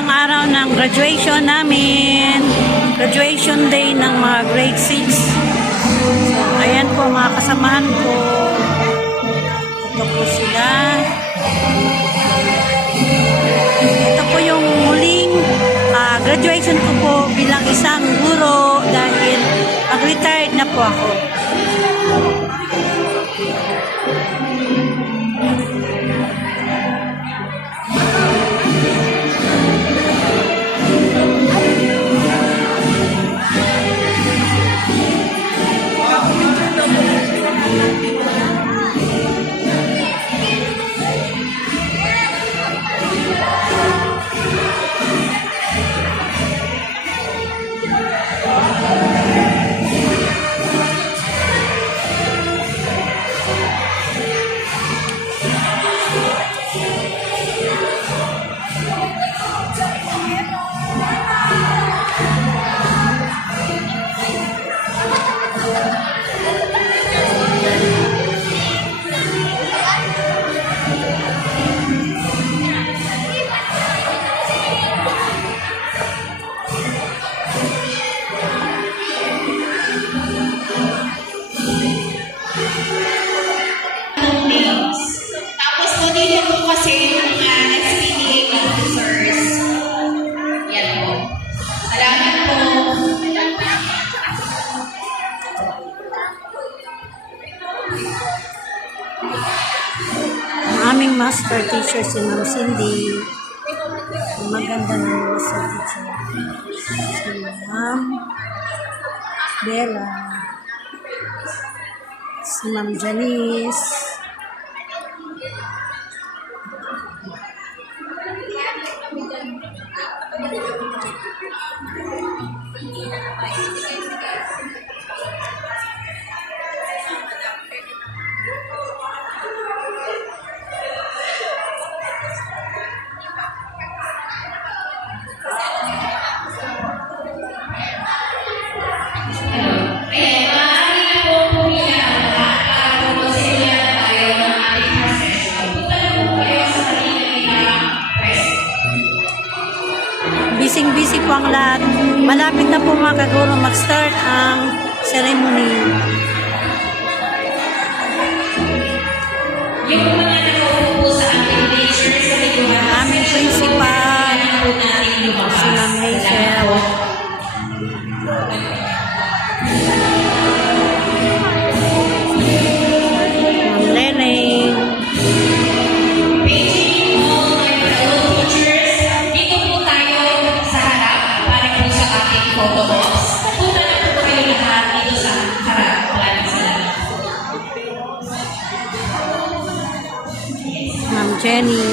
ang araw ng graduation namin. Graduation day ng mga grade 6. So, ayan po mga kasamahan ko. Ito po sila. Ito po yung muling graduation ko po bilang isang guro dahil mag-retired na po ako. Aming master teacher si Ma'am Cindy. Maganda na master teacher. Si Ma'am Bella. Si Ma'am Janice. Busy po ang lahat. Malapit na po mga kaguro mag-start ang ceremony. Yung mga nakaupo sa ating teachers sa likuran, aming principal, si Ma'am Hazel. Ma'am Leneng. Ma'am Jenny.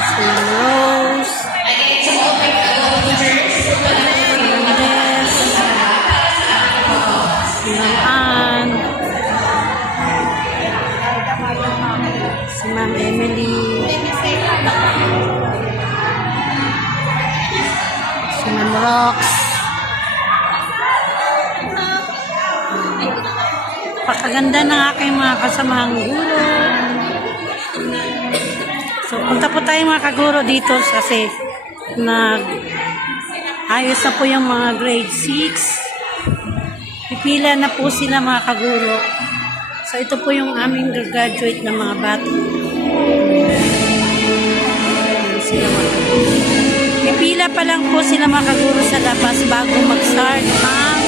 Si Rose. Si Ma'am Ann. Si Ma'am Emily. Si Ma'am Rox. Pakaganda ng aking mga kasamahang guro. So, punta po tayo mga kaguro dito kasi ayos na po yung mga grade 6. Pipila na po sila mga kaguro. So, ito po yung aming graduate ng mga bata. Pipila pa lang po sila mga kaguro sa labas bago mag-start ang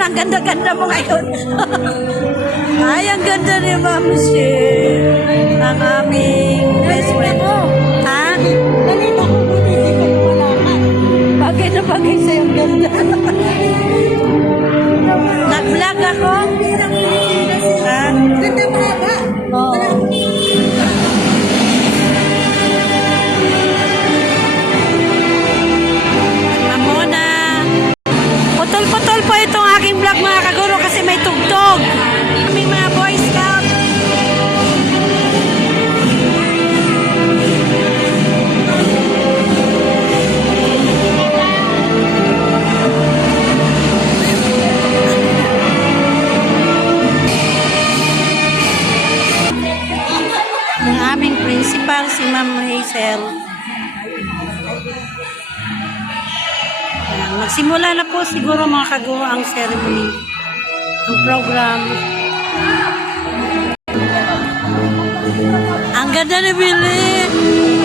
Ma'am, ang ganda-ganda mo ngayon. Ay, ang ganda ni Ma'am Michelle. Ang aming best friend. Ha? Kanina ko buti di ka lumalakan. Bagay na bagay sa'yo, ang ganda. Nag-vlog ako? Ha? Ganda mahaba. Oo. Mamona. Putol-putol po itong aking vlog mga kaguro kasi may tugtog. Aming mga Boy Scout. Ang aming principal, si Ma'am Hazel. Ayan, magsimula na po siguro mga kagawa ang ceremony, ang program. Ang ganda ni Billy!